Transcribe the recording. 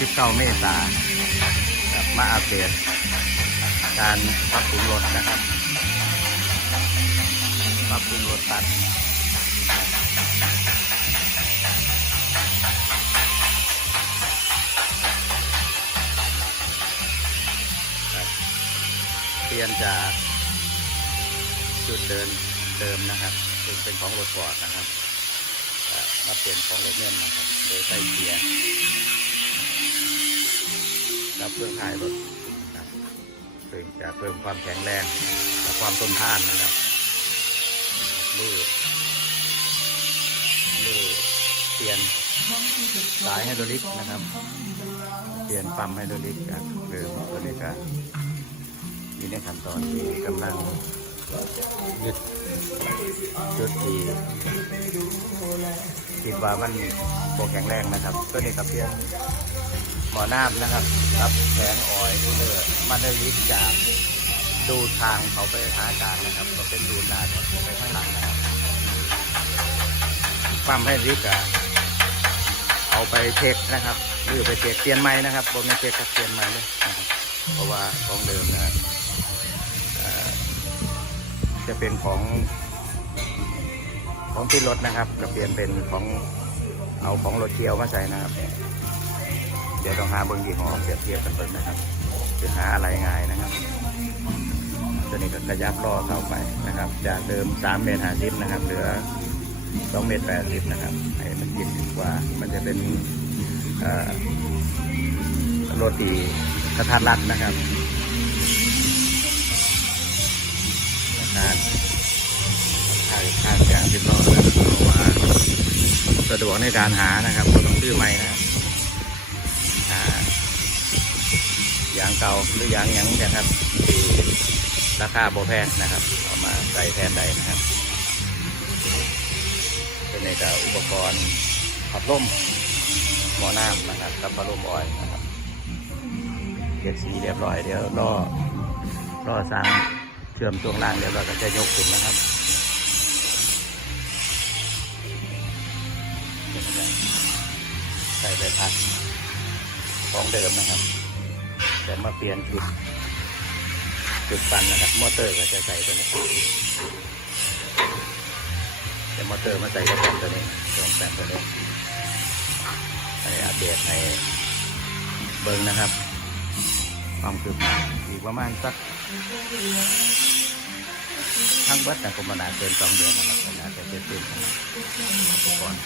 19 เมษายนครับมาอัปเดตการปรับปรุงรถนะครับปรับปรุงรถตัดเปลี่ยนจากจุดเดินเดิมนะครับซึ่งเป็นของรถฟอร์ดนะครับมาเปลี่ยนของรถเม่นนะครับ โดยใส่เกียร์ กับเครื่องถ่ายรถนะครับซึ่งจะเพิ่มความแข็งแรงและความทนทานนะครับนี่นี่เปลี่ยนสายไฮดรอลิกนะครับ เปลี่ยนปั๊มไฮดรอลิกจากเดิมตัวนี้ก็อยู่ในขั้นตอนที่กำลังยึดจุดที่คิดว่ามันโบแข็งแรงนะครับก็นี่กับเพียง อน้ำนะครับรับแผงออยเลือมันได้วิทจากดูทางเขาไปหาอากาศนะครับ ก็เป็นดูนาไปข้างหลังนะครับปั๊มให้วิกอะเอาไปเช็คนะครับหรือไปเช็คเปลี่ยนใหม่นะครับบนไม่เช็คกับเปลี่ยนใหม่เลยนะครับเพราะว่าของเดิมนะจะเป็นของของที่รถนะครับก็เปลี่ยนเป็นของเอาของรถเที่ยวมาใส่นะครับ เดี๋ยวต้องหาเบิ้งยี่ห้อเปรียบเทียบกันเบิ้งนะครับจะหาอะไรง่ายนะครับตัวนี้ก็กระยับล้อเข้าไปนะครับ จากเดิม3เมตร50นะครับ เหลือ2เมตร80นะครับให้มันกินกว่า มันจะเป็นโรตีกระทัดรัดนะครับการถ่ายทางอย่างที่เราเพราะว่าสะดวกในการหานะครับก็ต้องซื้อใหม่นะครับ ยางเก่าหรือยางหยังนี่ยครับที่ราคาโบแพงนะครับ เอามาใส่แทนได้นะครับเป็นในกับอุปกรณ์พัดลมหมอน้ำนะครับกับพัดลมออยนะครับเก็บสีเรียบร้อยเดี๋ยวรอรอสร้างเชื่อมช่วงล่างเดี๋ยวเราก็จะยกขึ้นนะครับใส่ใบพัดของเดิมนะครับ แต่มาเปลี่ยนจุดจุดปั่นนะครับ มอเตอร์ก็จะใส่ตัวนี้แต่มอเตอร์มาใส่กับแผ่นตัวนี้ตัวแผ่นตัวนี้อันนี้อัปเดตให้เบิ้งนะครับความคืบหน้าอีกประมาณสักทั้งเบิดนะผมมานาเกินสองเดือนนะครับผมนาจะเสร็จสิ้นนอุปกรณ์